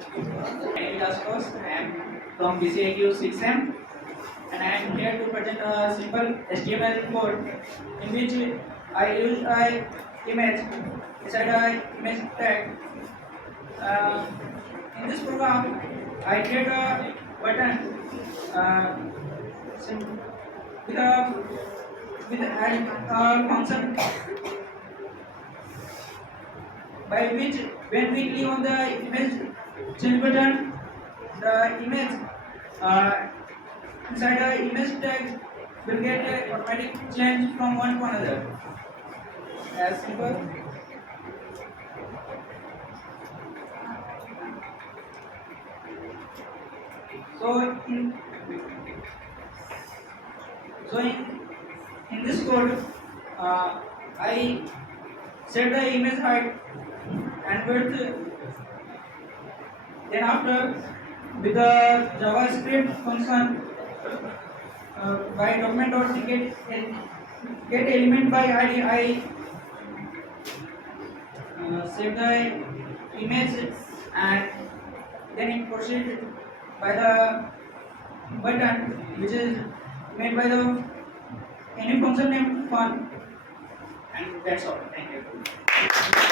My name is Course. I am from BCA Course 6M, and I am here to present a simple HTML code in which I use a image inside a image tag. In this program, I create a button with a function by which when we click on the image change button, the image inside the image tag will get a automatic change from one to another. As simple. So in this code, I set the image height and width. Then after, with the JavaScript function, by document.get element by ID, I set the image and then it proceed by the button which is made by the any function name fun, and that's all. Thank you.